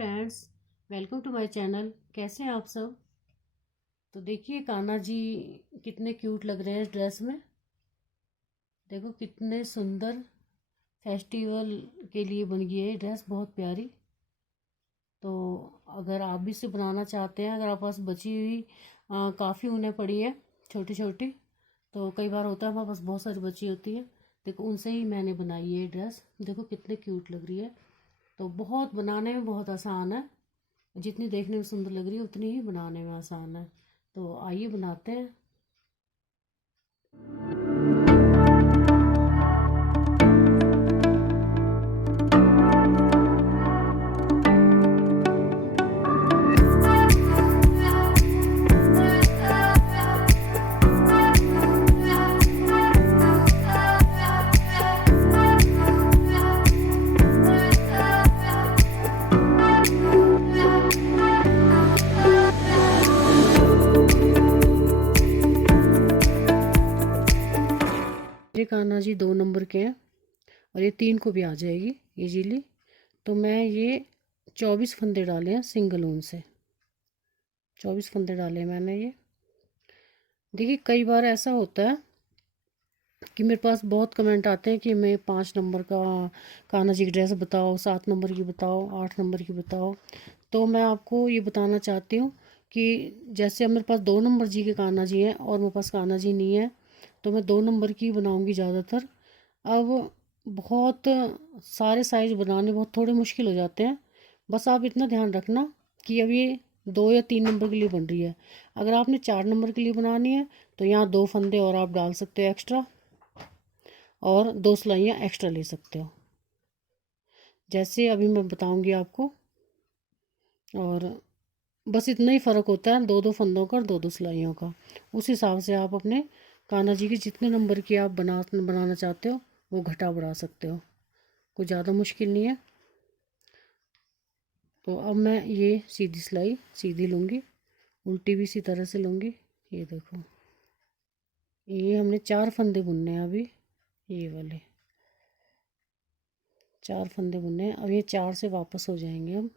Friends, welcome to my channel. कैसे हैं आप सब? तो देखिए कान्हा जी कितने क्यूट लग रहे हैं इस ड्रेस में। देखो कितने सुंदर, फेस्टिवल के लिए बन गई है ये ड्रेस, बहुत प्यारी। तो अगर आप भी इसे बनाना चाहते हैं, अगर आप पास बची हुई काफ़ी ऊनें पड़ी है छोटी छोटी, तो कई बार होता है हमारे पास बहुत सारी बची होती है। देखो उनसे ही मैंने बनाई है ये ड्रेस। देखो कितने क्यूट लग रही है। तो बहुत बनाने में बहुत आसान है। जितनी देखने में सुंदर लग रही है उतनी ही बनाने में आसान है। तो आइए बनाते हैं। ये कान्हा जी 2 नंबर के हैं और ये 3 को भी आ जाएगी इजीली। तो मैं ये 24 फंदे डाले हैं सिंगल ऊन से। 24 फंदे डाले मैंने ये। देखिए कई बार ऐसा होता है कि मेरे पास बहुत कमेंट आते हैं कि मैं 5 नंबर का कान्हा जी की ड्रेस बताओ, 7 नंबर की बताओ, 8 नंबर की बताओ। तो मैं आपको ये बताना चाहती हूँ कि जैसे अब मेरे पास 2 नंबर जी के कान्हा जी हैं और मेरे पास कान्हा जी नहीं है, तो मैं 2 नंबर की बनाऊँगी ज़्यादातर। अब बहुत सारे साइज बनाने बहुत थोड़े मुश्किल हो जाते हैं। बस आप इतना ध्यान रखना कि अब ये 2 या 3 नंबर के लिए बन रही है। अगर आपने 4 नंबर के लिए बनानी है तो यहाँ 2 फंदे और आप डाल सकते हो एक्स्ट्रा, और 2 सिलाइयाँ एक्स्ट्रा ले सकते हो, जैसे अभी मैं बताऊंगी आपको। और बस इतना ही फ़र्क होता है 2-2 फंदों का और 2-2 सिलाइयों का। उस हिसाब से आप अपने कान्हा जी के जितने नंबर की आप बनाना चाहते हो वो घटा बढ़ा सकते हो। कोई ज़्यादा मुश्किल नहीं है। तो अब मैं ये सीधी सिलाई सीधी लूँगी, उल्टी भी इसी तरह से लूँगी। ये देखो, ये हमने 4 फंदे बुनने हैं अभी, ये वाले 4 फंदे बुनने हैं। अब ये 4 से वापस हो जाएंगे हम।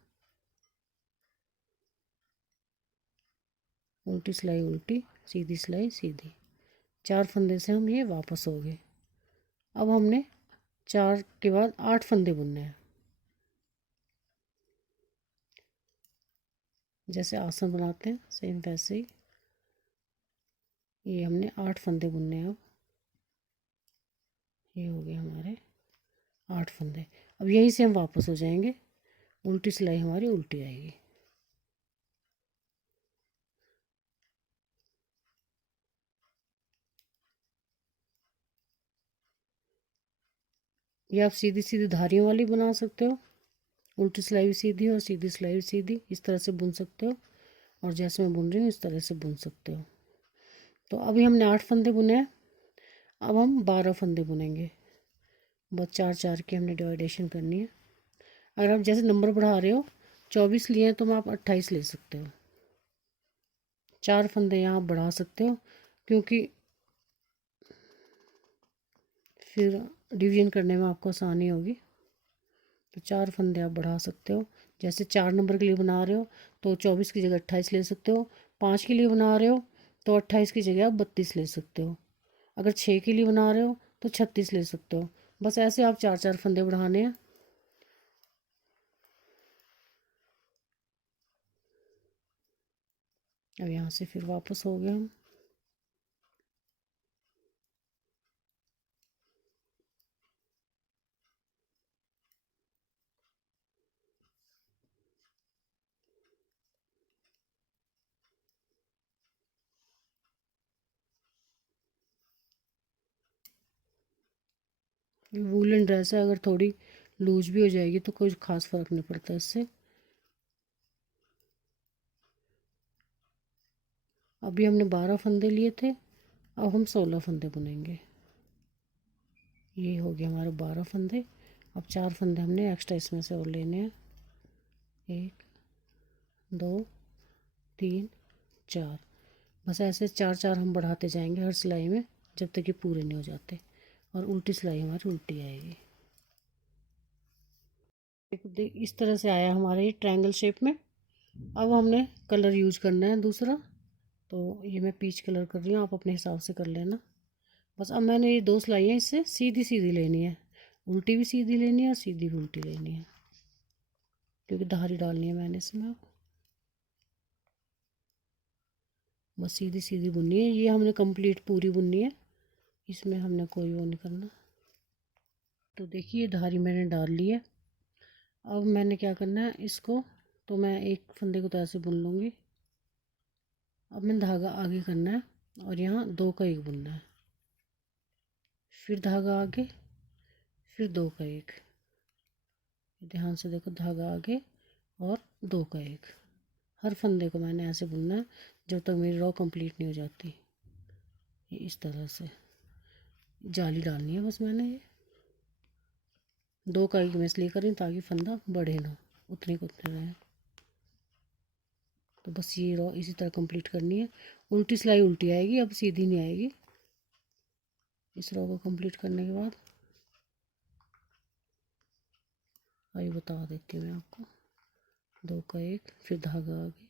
उल्टी सिलाई उल्टी, सीधी सिलाई सीधी, 4 फंदे से हम ये वापस हो गए। अब हमने 4 के बाद 8 फंदे बुनने हैं, जैसे आसन बनाते हैं सेम वैसे ही। ये हमने 8 फंदे बुनने हैं। अब ये हो गए हमारे 8 फंदे। अब यहीं से हम वापस हो जाएंगे, उल्टी सिलाई हमारी उल्टी आएगी। ये आप सीधी सीधी धारियों वाली बना सकते हो, उल्टी सिलाई भी सीधी और सीधी सिलाई भी सीधी, इस तरह से बुन सकते हो। और जैसे मैं बुन रही हूँ इस तरह से बुन सकते हो। तो अभी हमने 8 फंदे बुने हैं, अब हम 12 फंदे बुनेंगे। बस 4-4 की हमने डिवाइडेशन करनी है। अगर आप जैसे नंबर बढ़ा रहे हो, 24 लिए हैं तो आप 28 ले सकते हो। 4 फंदे यहाँ आप बढ़ा सकते हो, क्योंकि फिर डिवीजन करने में आपको आसानी होगी। तो 4 फंदे आप बढ़ा सकते हो। जैसे 4 नंबर के लिए बना रहे हो तो 24 की जगह 28 ले सकते हो। 5 के लिए बना रहे हो तो 28 की जगह आप 32 ले सकते हो। अगर 6 के लिए बना रहे हो तो 36 ले सकते हो। बस ऐसे आप 4-4 फंदे बढ़ाने हैं। अब यहाँ से फिर वापस हो गए हम। वूलन ड्रेस है, अगर थोड़ी लूज भी हो जाएगी तो कोई ख़ास फ़र्क नहीं पड़ता इससे। अभी हमने 12 फंदे लिए थे, अब हम 16 फंदे बुनेंगे। ये हो गया हमारे 12 फंदे। अब 4 फंदे हमने एक्स्ट्रा इसमें से और लेने हैं। 1 2 3 4। बस ऐसे 4-4 हम बढ़ाते जाएंगे हर सिलाई में, जब तक ये पूरे नहीं हो जाते। और उल्टी सिलाई हमारी उल्टी आएगी। इस तरह से आया हमारा ये ट्रायंगल शेप में। अब हमने कलर यूज करना है दूसरा, तो ये मैं पीच कलर कर रही हूँ, आप अपने हिसाब से कर लेना। बस अब मैंने ये दो सिलाइयाँ इससे सीधी सीधी लेनी है, उल्टी भी सीधी लेनी है और सीधी भी उल्टी लेनी है, क्योंकि धारी डालनी है मैंने इसमें। बस सीधी सीधी बुननी है, ये हमने कंप्लीट पूरी बुननी है, इसमें हमने कोई वो नहीं करना। तो देखिए धारी मैंने डाल ली है। अब मैंने क्या करना है इसको, तो मैं एक फंदे को तो ऐसे बुन लूँगी। अब मैंने धागा आगे करना है और यहाँ दो का एक बुनना है, फिर धागा आगे, फिर दो का एक। ध्यान से देखो, धागा आगे और दो का एक। हर फंदे को मैंने ऐसे बुनना है जब तक मेरी रो कंप्लीट नहीं हो जाती। ये इस तरह से जाली डालनी है बस मैंने। ये दो का एक मैं इसलिए कर रही हूँ ताकि फंदा बढ़े ना, उतने को उतने रहे। तो बस ये रो इसी तरह कंप्लीट करनी है। उल्टी सिलाई उल्टी आएगी, अब सीधी नहीं आएगी। इस रो को कंप्लीट करने के बाद आइए बता देती हूँ मैं आपको। दो का एक, फिर धागा आगे,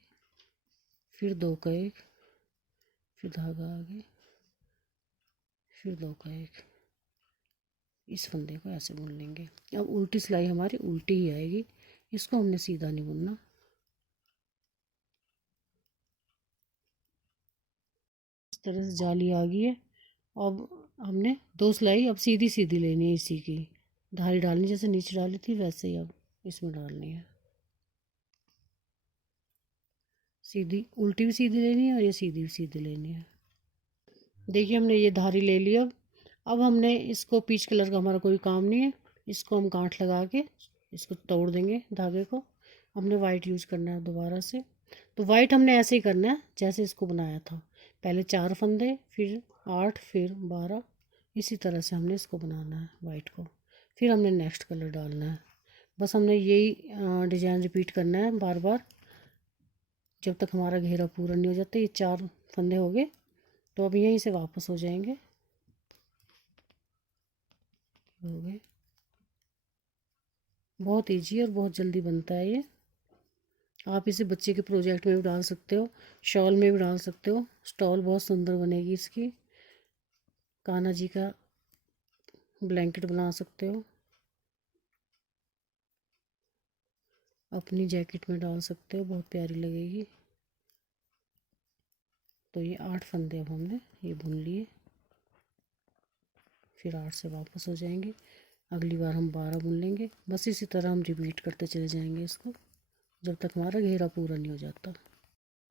फिर दो का एक, फिर धागा आगे, फिर दो का एक। इस फंदे को ऐसे बुन लेंगे। अब उल्टी सिलाई हमारी उल्टी ही आएगी, इसको हमने सीधा नहीं बुनना। इस तरह से जाली आ गई है। अब हमने दो सिलाई अब सीधी सीधी लेनी है, इसी की धारी डालनी, जैसे नीचे डाली थी वैसे ही अब इसमें डालनी है। सीधी उल्टी भी सीधी लेनी है और ये सीधी भी सीधी लेनी है। देखिए हमने ये धारी ले ली। अब हमने इसको, पीच कलर का हमारा कोई काम नहीं है, इसको हम गांठ लगा के इसको तोड़ देंगे धागे को। हमने वाइट यूज करना है दोबारा से। तो वाइट हमने ऐसे ही करना है जैसे इसको बनाया था, पहले 4 फंदे, फिर 8, फिर 12, इसी तरह से हमने इसको बनाना है वाइट को। फिर हमने नेक्स्ट कलर डालना है। बस हमने यही डिजाइन रिपीट करना है बार बार जब तक हमारा घेरा पूरा नहीं हो जाता। ये 4 फंदे हो गए, तो अब यहीं से वापस हो जाएंगे। हो गए। बहुत इजी और बहुत जल्दी बनता है ये। आप इसे बच्चे के प्रोजेक्ट में भी डाल सकते हो, शॉल में भी डाल सकते हो। स्टॉल बहुत सुंदर बनेगी इसकी। कान्हा जी का ब्लैंकेट बना सकते हो, अपनी जैकेट में डाल सकते हो, बहुत प्यारी लगेगी। तो ये 8 फंदे अब हमने ये बुन लिए, फिर 8 से वापस हो जाएंगे। अगली बार हम 12 बुन लेंगे। बस इसी तरह हम रिपीट करते चले जाएंगे इसको जब तक हमारा घेरा पूरा नहीं हो जाता।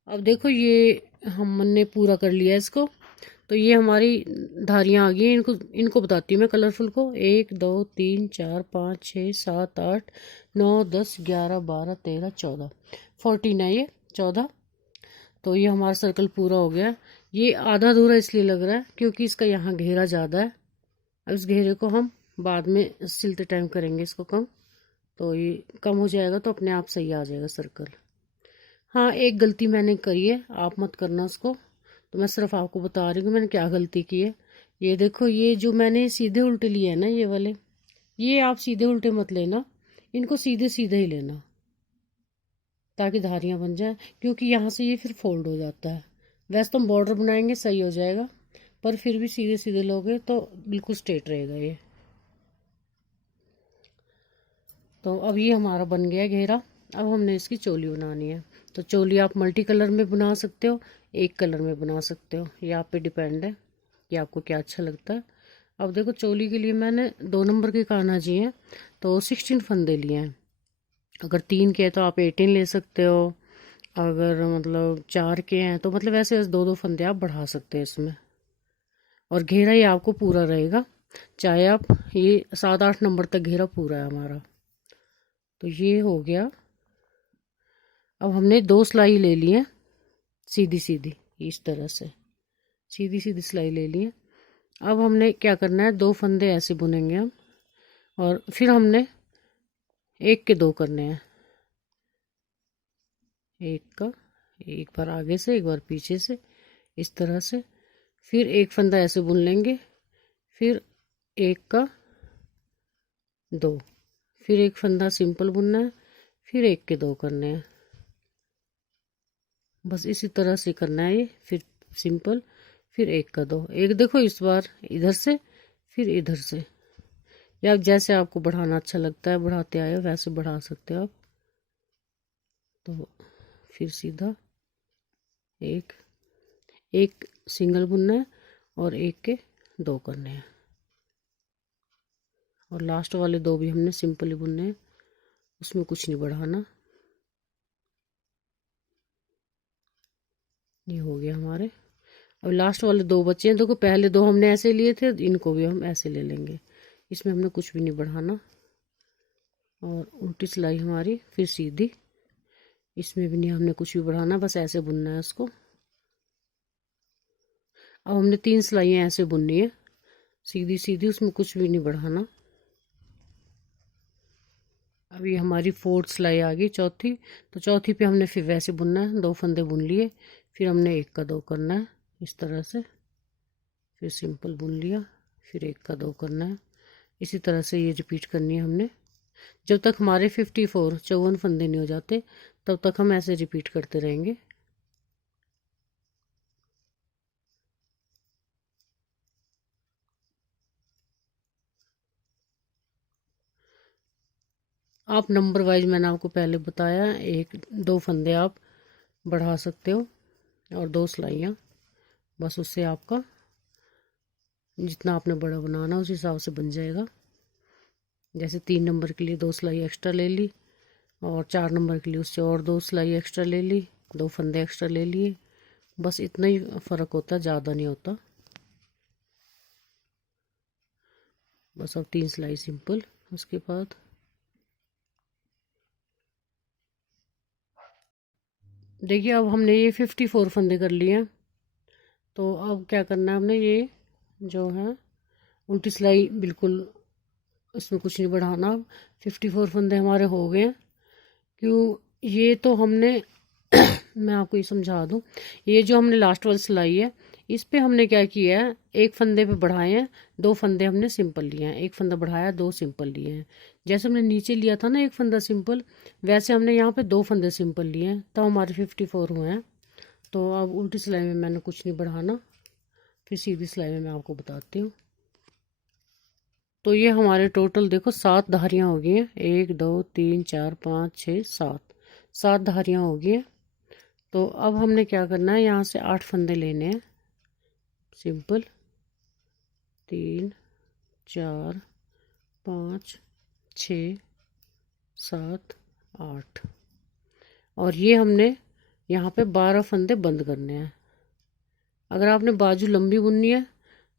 अब देखो ये हमने पूरा कर लिया इसको। तो ये हमारी धारियाँ आ गई हैं। इनको इनको बताती हूँ मैं कलरफुल को। 1 2 3 4 5 6 7 8 9 10 11 12 13 14, 14 है ये, 14। तो ये हमारा सर्कल पूरा हो गया। ये आधा अधूरा इसलिए लग रहा है क्योंकि इसका यहाँ घेरा ज़्यादा है। अब इस घेरे को हम बाद में सिलते टाइम करेंगे इसको कम, तो ये कम हो जाएगा तो अपने आप सही आ जाएगा सर्कल। हाँ, एक गलती मैंने करी है, आप मत करना उसको। तो मैं सिर्फ आपको बता रही हूँ कि मैंने क्या गलती की है। ये देखो, ये जो मैंने सीधे उल्टे लिए है ना ये वाले, ये आप सीधे उल्टे मत लेना, इनको सीधे सीधे ही लेना ताकि धारियाँ बन जाए, क्योंकि यहाँ से ये फिर फोल्ड हो जाता है। वैसे तो हम बॉर्डर बनाएंगे सही हो जाएगा, पर फिर भी सीधे सीधे लोगे तो बिल्कुल स्ट्रेट रहेगा ये। तो अब ये हमारा बन गया घेरा। अब हमने इसकी चोली बनानी है। तो चोली आप मल्टी कलर में बना सकते हो, एक कलर में बना सकते हो, ये आप पे डिपेंड है कि आपको क्या अच्छा लगता है। अब देखो चोली के लिए मैंने 2 नंबर के कान्हा जी हैं, तो 16 फंदे लिए हैं। अगर 3 के हैं तो आप 18 ले सकते हो। अगर मतलब 4 के हैं तो मतलब ऐसे ऐसे 2 2 फंदे आप बढ़ा सकते हैं इसमें। और घेरा ये आपको पूरा रहेगा, चाहे आप ये 7 8 नंबर तक घेरा पूरा है हमारा। तो ये हो गया। अब हमने 2 सिलाई ले ली है सीधी सीधी, इस तरह से सीधी सीधी सिलाई ले ली है। अब हमने क्या करना है, 2 फंदे ऐसे बुनेंगे हम, और फिर हमने 1 के 2 करने हैं। एक का, एक बार आगे से एक बार पीछे से, इस तरह से। फिर एक फंदा ऐसे बुन लेंगे, फिर 1 का 2, फिर एक फंदा सिंपल बुनना है, फिर एक के 2 करने हैं। बस इसी तरह से करना है ये। फिर सिंपल, फिर एक का 2, एक देखो इस बार इधर से, फिर इधर से, या जैसे आपको बढ़ाना अच्छा लगता है बढ़ाते आए वैसे बढ़ा सकते हो आप। तो फिर सीधा एक एक सिंगल बुनना है और एक के 2 करने हैं, और लास्ट वाले 2 भी हमने सिंपल ही बुनने हैं, उसमें कुछ नहीं बढ़ाना। ये हो गया हमारे। अब लास्ट वाले 2 बचे हैं। देखो पहले 2 हमने ऐसे लिए थे, इनको भी हम ऐसे ले लेंगे, इसमें हमने कुछ भी नहीं बढ़ाना। और उल्टी सिलाई हमारी फिर सीधी, इसमें भी नहीं हमने कुछ भी बढ़ाना, बस ऐसे बुनना है उसको। अब हमने 3 सिलाइयाँ ऐसे बुननी है, सीधी सीधी, उसमें कुछ भी नहीं बढ़ाना। अब ये हमारी 4th सिलाई आ गई, चौथी। तो चौथी पे हमने फिर वैसे बुनना है, 2 फंदे बुन लिए, फिर हमने एक का 2 करना है इस तरह से, फिर सिंपल बुन लिया, फिर एक का 2 करना है। इसी तरह से ये रिपीट करनी है हमने, जब तक हमारे 54 फंदे नहीं हो जाते तब तक हम ऐसे रिपीट करते रहेंगे। आप नंबर वाइज मैंने आपको पहले बताया, 1-2 फंदे आप बढ़ा सकते हो और 2 सिलाइयाँ, बस उससे आपका जितना आपने बड़ा बनाना उस हिसाब से बन जाएगा। जैसे 3 नंबर के लिए 2 सिलाई एक्स्ट्रा ले ली, और 4 नंबर के लिए उससे और 2 सिलाई एक्स्ट्रा ले ली, 2 फंदे एक्स्ट्रा ले लिए, बस इतना ही फ़र्क होता है, ज़्यादा नहीं होता। बस अब 3 सिलाई सिंपल, उसके बाद देखिए अब हमने ये 54 फंदे कर लिए हैं। तो अब क्या करना है हमने, ये जो है उल्टी सिलाई बिल्कुल, इसमें कुछ नहीं बढ़ाना। अब 54 फंदे हमारे हो गए हैं। क्यों, ये तो हमने मैं आपको ये समझा दूँ, ये जो हमने लास्ट वाली सिलाई है इस पे हमने क्या किया है, एक फंदे पे बढ़ाए हैं, 2 फंदे हमने सिंपल लिए हैं, एक फंदा बढ़ाया 2 सिंपल लिए हैं। जैसे हमने नीचे लिया था ना एक फंदा सिंपल, वैसे हमने यहाँ पे 2 फंदे सिंपल लिए हैं, तब हमारे 54 हुए हैं। तो अब उल्टी सिलाई में मैंने कुछ नहीं बढ़ाना, फिर सीधी सिलाई में मैं आपको बताती हूँ। तो ये हमारे टोटल देखो 7 धारियाँ हो गई हैं, 1 2 3 4 5 6 7, 7 धारियाँ हो गई हैं। तो अब हमने क्या करना है, यहाँ से 8 फंदे लेने हैं सिंपल, 3 4 5 6 7 8, और ये हमने यहाँ पे 12 फंदे बंद करने हैं। अगर आपने बाजू लंबी बुननी है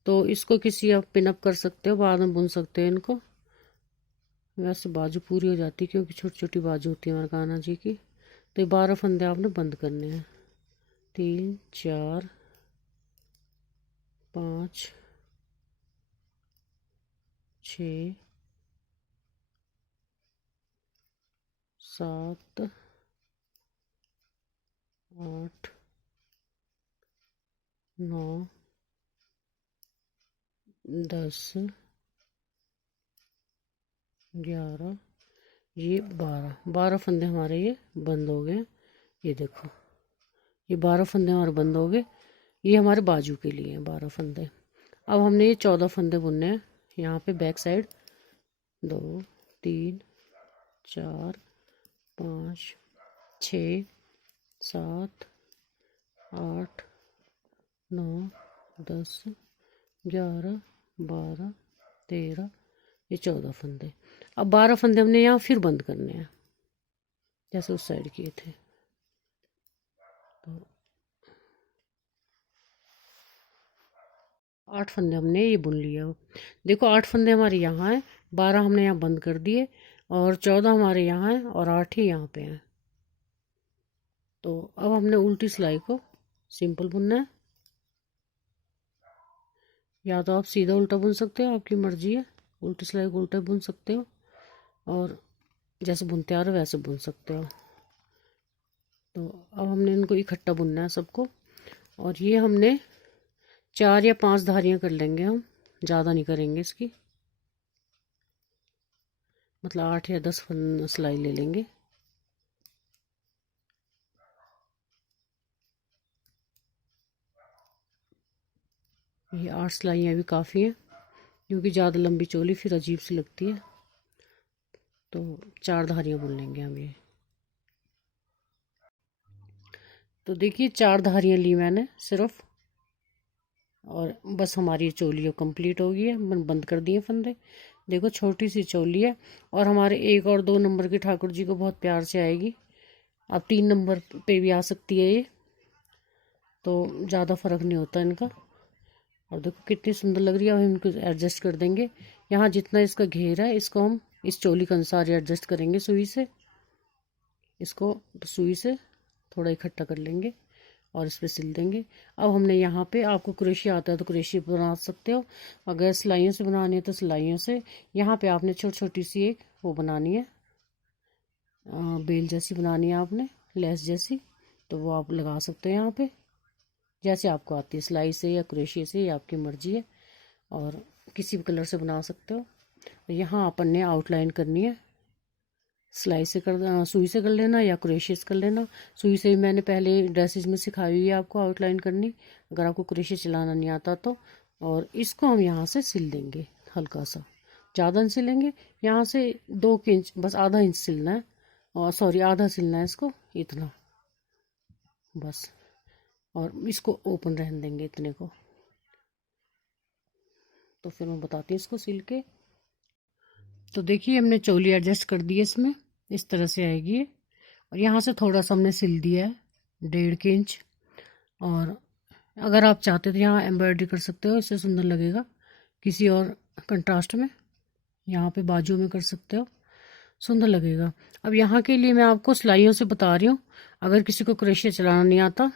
तो इसको किसी आप पिनअप कर सकते हो, बाद में बुन सकते हो इनको, वैसे बाजू पूरी हो जाती है क्योंकि छोटी छोटी बाजू होती है हमारे कान्हा जी की। तो ये 12 फंदे आपने बंद करने हैं, 3 4 5 6 7 8 9 10 11, ये 12 फंदे हमारे ये बंद हो गए। ये देखो ये 12 फंदे हमारे बंद हो गए, ये हमारे बाजू के लिए हैं 12 फंदे। अब हमने ये 14 फंदे बुनने हैं यहाँ पे बैक साइड, 2 3 4 5 6 7 8 9 10 11 12 13, ये 14 फंदे। अब 12 फंदे हमने यहाँ फिर बंद करने हैं जैसे उस साइड किए थे। तो 8 फंदे हमने ये बुन लिया। देखो 8 फंदे हमारे यहाँ हैं, 12 हमने यहाँ बंद कर दिए, और 14 हमारे यहाँ हैं और 8 ही यहाँ पे हैं। तो अब हमने उल्टी सिलाई को सिंपल बुनना है, या तो आप सीधा उल्टा बुन सकते हो, आपकी मर्जी है, उल्टी सिलाई को उल्टा बुन सकते हो, और जैसे बुनते आ रहे हो वैसे बुन सकते हो। तो अब हमने इनको इकट्ठा बुनना है सबको, और ये हमने 4 या 5 धारियाँ कर लेंगे हम, ज़्यादा नहीं करेंगे इसकी। मतलब 8 या 10 सिलाई ले लेंगे। ये 8 सिलाइयाँ भी काफ़ी हैं, क्योंकि ज़्यादा लंबी चोली फिर अजीब सी लगती है। तो 4 धारियाँ बुन लेंगे हम ये। तो देखिए 4 धारियाँ ली मैंने सिर्फ, और बस हमारी चोली कंप्लीट हो गई है। मैंने बंद कर दिए फंदे। देखो छोटी सी चोली है, और हमारे 1 और 2 नंबर की ठाकुर जी को बहुत प्यार से आएगी। अब 3 नंबर पे भी आ सकती है ये, तो ज़्यादा फ़र्क नहीं होता इनका। और देखो कितनी सुंदर लग रही है। अब हम इनको एडजस्ट कर देंगे। यहाँ जितना इसका घेर है, इसको हम इस चोली के अनुसार एडजस्ट करेंगे सुई से। इसको सुई से थोड़ा इकट्ठा कर लेंगे और इस पर सिल देंगे। अब हमने यहाँ पे, आपको क्रोशिया आता है तो क्रोशिया बना सकते हो, अगर सिलाइयों से बनानी है तो सिलाइयों से। यहाँ पे आपने छोटी छोटी सी एक वो बनानी है, बेल जैसी बनानी है आपने, लेस जैसी। तो वो आप लगा सकते हो यहाँ पे, जैसे आपको आती है, सिलाई से या क्रोशिया से, ये आपकी मर्जी है। और किसी भी कलर से बना सकते हो। यहाँ अपन ने आउटलाइन करनी है, सिलाई से कर, सुई से कर लेना या क्रोशिया से कर लेना। सुई से मैंने पहले ड्रेसेस में सिखाई हुई है आपको आउटलाइन करनी, अगर आपको क्रोशिया चलाना नहीं आता तो। और इसको हम यहाँ से सिल देंगे हल्का सा, ज़्यादा नहीं सिलेंगे। यहाँ से 2 इंच, बस आधा इंच सिलना है, और सॉरी आधा सिलना है इसको, इतना बस। और इसको ओपन रहने देंगे इतने को। तो फिर मैं बताती हूँ इसको सिल के। तो देखिए हमने चोली एडजस्ट कर दी है इसमें, इस तरह से आएगी ये। और यहाँ से थोड़ा सा हमने सिल दिया है, 1.5 इंच। और अगर आप चाहते तो यहाँ एम्ब्रॉयडरी कर सकते हो, इससे सुंदर लगेगा किसी और कंट्रास्ट में। यहाँ पे बाजू में कर सकते हो, सुंदर लगेगा। अब यहाँ के लिए मैं आपको सिलाइयों से बता रही हूँ। अगर किसी को क्रोशिया चलाना नहीं आता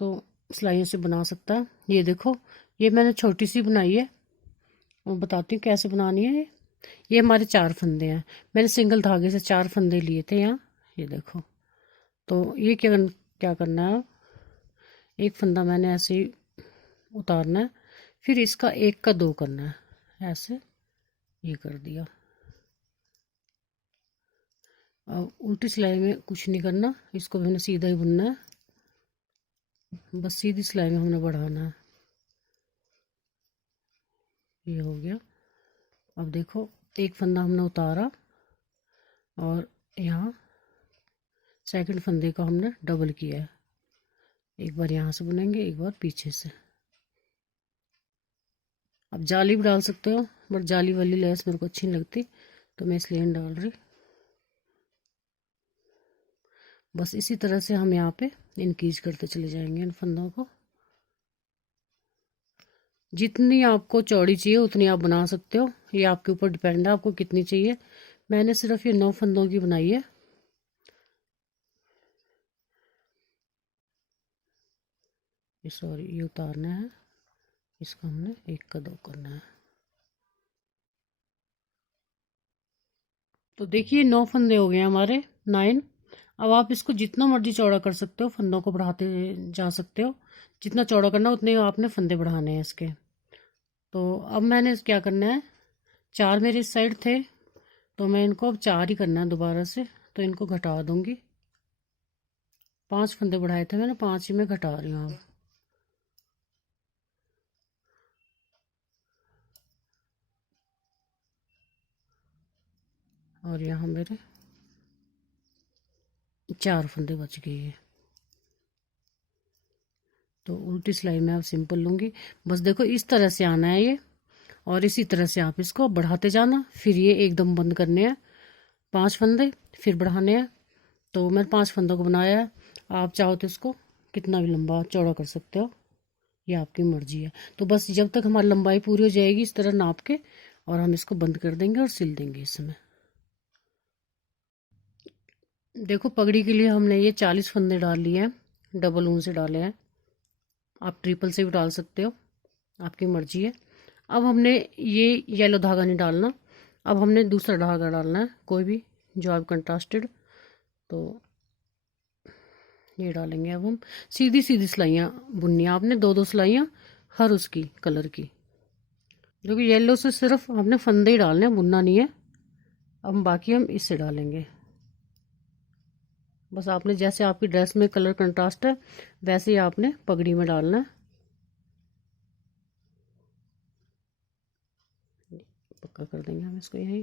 तो सिलाइयों से बना सकता है। ये देखो, ये मैंने छोटी सी बनाई है, मैं बताती हूँ कैसे बनानी है। ये हमारे 4 फंदे हैं, मैंने सिंगल धागे से 4 फंदे लिए थे यहाँ, ये देखो। तो ये क्या क्या करना है, एक फंदा मैंने ऐसे ही उतारना है, फिर इसका 1 का 2 करना है, ऐसे ये कर दिया। अब उल्टी सिलाई में कुछ नहीं करना, इसको मैंने सीधा ही बुनना है, बस सीधी सिलाई में हमने बढ़ाना है। ये हो गया। अब देखो एक फंदा हमने उतारा, और यहाँ सेकंड फंदे का हमने डबल किया है। एक बार यहाँ से बुनेंगे, एक बार पीछे से। अब जाली भी डाल सकते हो, बट जाली वाली लेस मेरे को अच्छी नहीं लगती, तो मैं इसलिए नहीं डाल रही। बस इसी तरह से हम यहाँ पे इनक्रीज करते चले जाएंगे इन फंदों को। जितनी आपको चौड़ी चाहिए उतनी आप बना सकते हो, ये आपके ऊपर डिपेंड है आपको कितनी चाहिए। मैंने सिर्फ ये 9 फंदों की बनाई है। ये सॉरी, ये उतारना है, इसका हमने 1 का 2 करना है। तो देखिए 9 फंदे हो गए हमारे, 9। अब आप इसको जितना मर्जी चौड़ा कर सकते हो, फंदों को बढ़ाते जा सकते हो। जितना चौड़ा करना उतने आपने फंदे बढ़ाने हैं इसके। तो अब मैंने क्या करना है, 4 मेरे इस साइड थे, तो मैं इनको अब 4 ही करना है दोबारा से, तो इनको घटा दूंगी। 5 फंदे बढ़ाए थे मैंने, 5 ही मैं घटा रही हूँ अब। और यहाँ मेरे 4 फंदे बच गए हैं। तो उल्टी सिलाई में आप सिंपल लूँगी, बस देखो इस तरह से आना है ये, और इसी तरह से आप इसको बढ़ाते जाना। फिर ये एकदम बंद करने हैं 5 फंदे, फिर बढ़ाने हैं। तो मैंने 5 फंदों को बनाया है। आप चाहो तो इसको कितना भी लंबा चौड़ा कर सकते हो, ये आपकी मर्जी है। तो बस जब तक हमारी लंबाई पूरी हो जाएगी इस तरह नाप के, और हम इसको बंद कर देंगे और सिल देंगे इसमें। देखो पगड़ी के लिए हमने ये 40 फंदे डाल लिए हैं, डबल ऊन से डाले हैं। आप ट्रिपल से भी डाल सकते हो, आपकी मर्जी है। अब हमने ये येलो धागा नहीं डालना, अब हमने दूसरा धागा डालना है, कोई भी जो आप कंट्रास्टेड। तो ये डालेंगे। अब हम सीधी सीधी सिलाइयाँ बुननी है आपने, 2-2 सिलाइयाँ हर उसकी कलर की। जो कि येलो से सिर्फ हमने फंदे ही डालने हैं, बुनना नहीं है। अब बाकी हम इससे डालेंगे। बस आपने जैसे आपकी ड्रेस में कलर कंट्रास्ट है वैसे ही आपने पगड़ी में डालना है। पक्का कर देंगे हम इसको यही।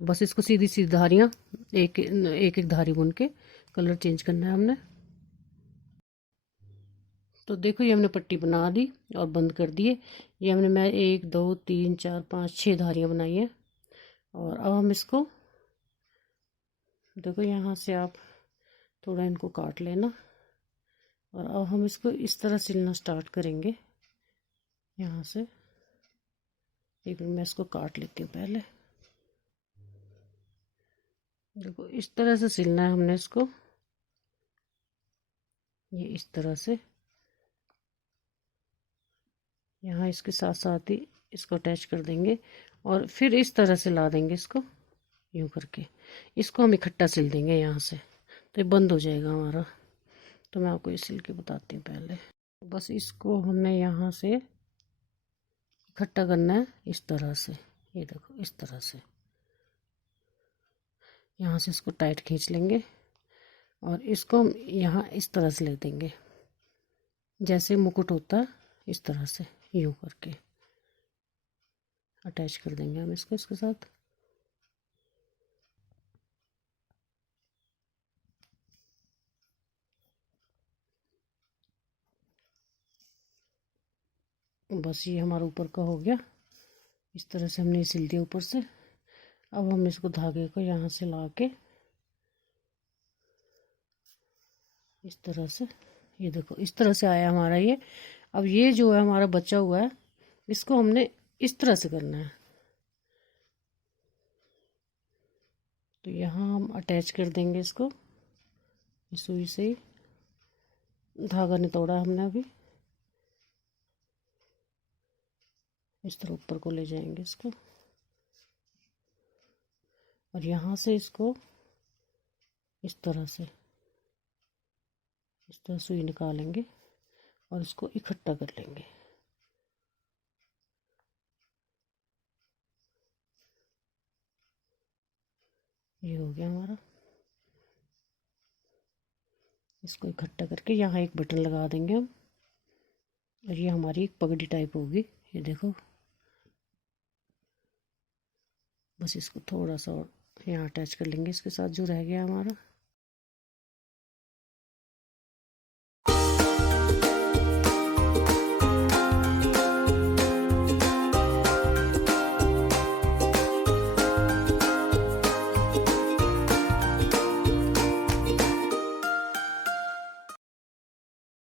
तो बस इसको सीधी सीधी धारियाँ एक एक एक धारी बुन के कलर चेंज करना है हमने। तो देखो ये हमने पट्टी बना दी और बंद कर दिए। ये हमने मैं 1 2 3 4 5 6 धारियाँ बनाई हैं। और अब हम इसको देखो यहाँ से आप थोड़ा इनको काट लेना। और अब हम इसको इस तरह सिलना स्टार्ट करेंगे। यहाँ से एक मिनट मैं इसको काट लेती हूँ पहले। देखो इस तरह से सिलना है हमने इसको, ये इस तरह से यहाँ इसके साथ साथ ही इसको अटैच कर देंगे और फिर इस तरह से ला देंगे इसको यूँ करके। इसको हम इकट्ठा सिल देंगे यहाँ से, तो ये बंद हो जाएगा हमारा। तो मैं आपको ये सिल के बताती हूँ पहले। बस इसको हमने यहाँ से इकट्ठा करना है इस तरह से। ये देखो इस तरह से यहाँ से इसको टाइट खींच लेंगे और इसको हम यहाँ इस तरह से ले देंगे जैसे मुकुट होता है, इस तरह से यूँ करके अटैच कर देंगे हम इसको इसके साथ। बस ये हमारा ऊपर का हो गया। इस तरह से हमने सिल दिया ऊपर से। अब हम इसको धागे को यहाँ से ला के इस तरह से, ये देखो इस तरह से आया हमारा ये। अब ये जो है हमारा बचा हुआ है इसको हमने इस तरह से करना है। तो यहाँ हम अटैच कर देंगे इसको इस सुई से ही। धागा नितोड़ा हमने अभी, इस तरह ऊपर को ले जाएंगे इसको और यहाँ से इसको इस तरह से इस तरह सुई निकालेंगे और इसको इकट्ठा कर लेंगे। ये हो गया हमारा। इसको इकट्ठा करके यहाँ एक बटन लगा देंगे हम और ये हमारी एक पगड़ी टाइप होगी। ये देखो बस इसको थोड़ा सा और यहाँ अटैच कर लेंगे इसके साथ जो रह गया हमारा।